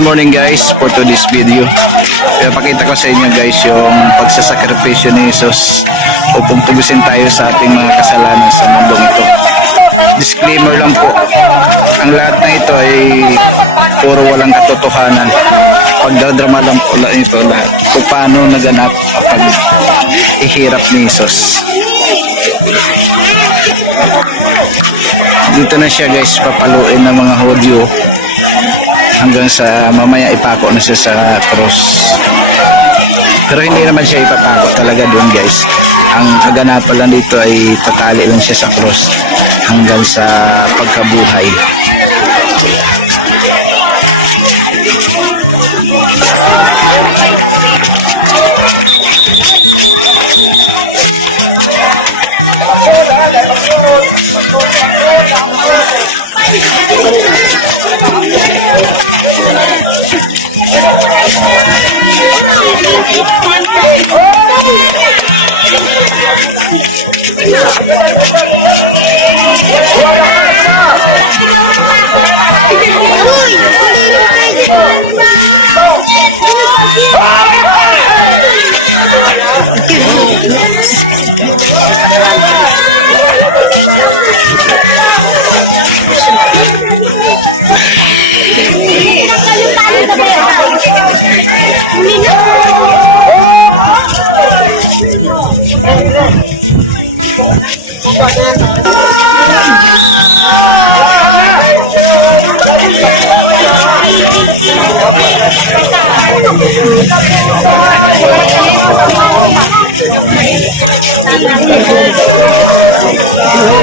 Good morning guys, for today's video pinapakita ko sa inyo guys yung pagsasakripisyo ni Jesus upang tubusin tayo sa ating mga kasalanan sa mundong ito. Disclaimer lang po, ang lahat na ito ay puro walang katotohanan. Pagdadrama lang po ito lahat kung paano naganap kapag ihirap ni Jesus. Dito na siya guys, papaluin ng mga Hudyo hanggang sa mamaya ipako na siya sa cross. Pero hindi naman siya ipapako talaga doon guys. Ang kaganapan lang dito ay tatali lang siya sa cross hanggang sa pagkabuhay.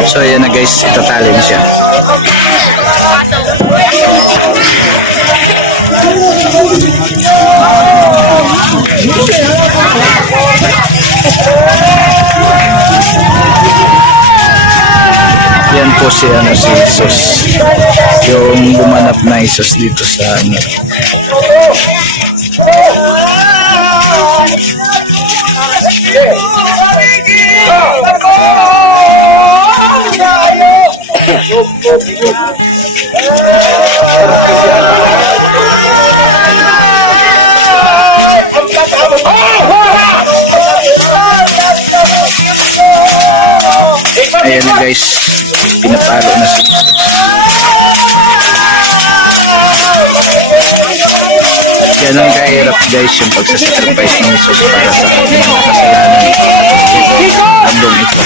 So ayan na guys, itatali na siya. Yan po si Jesus, yung gumanap na Jesus dito sa ayan na guys, pinapalo na siya. Yan ang kahirap guys, yung pagsasacrifice ng Jesus para sa ating mga kasalanan handong ito.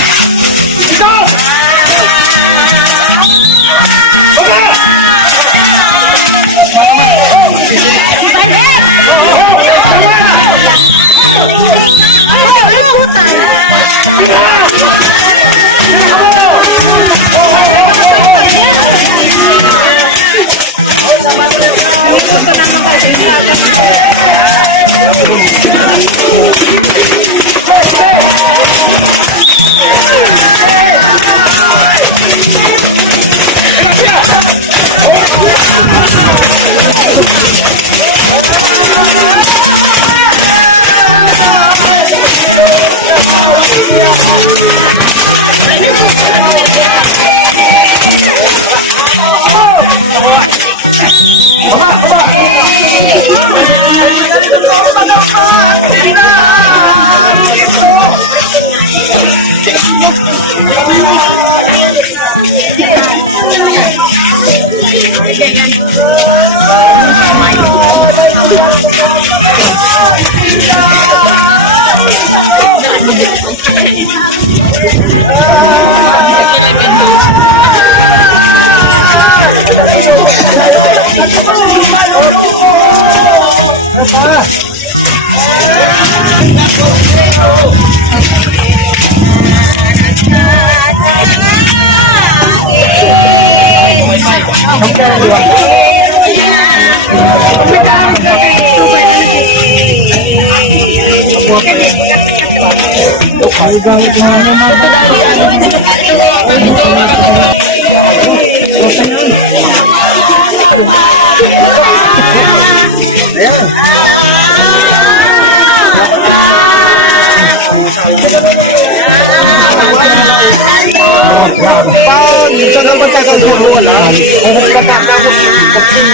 Minsan naman tayo sa wala. Kung nagkakakakot, pagkin,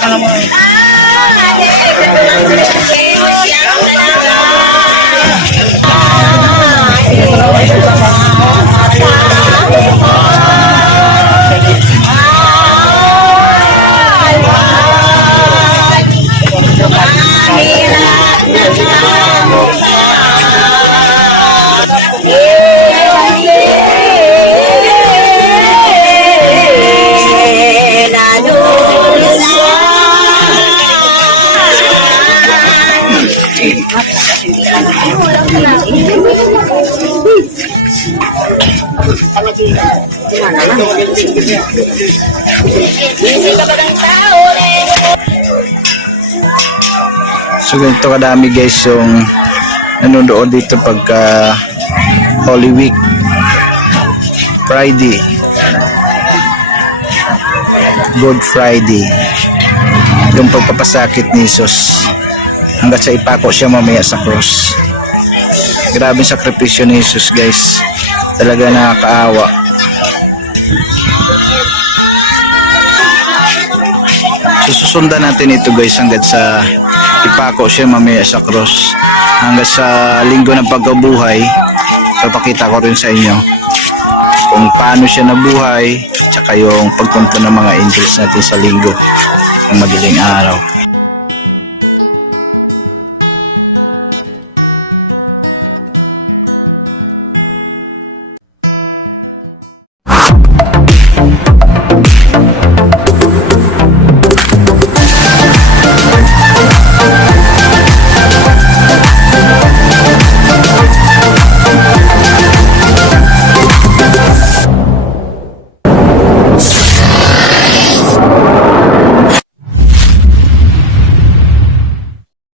ka naman. So ganito kadami guys yung nanonood dito pagka Holy Week Friday, Good Friday, yung pagpapasakit ni Jesus hanggat sa ipako siya mamaya sa cross. Grabe sakripisyo ni Jesus guys, talaga nakakaawa. So susundan natin ito guys hanggat sa ipako siya mamaya sa cross. Hanggang sa linggo ng pagkabuhay, papakita ko rin sa inyo kung paano siya nabuhay, tsaka yung pagpunta ng mga angels natin sa linggo ng madaling araw.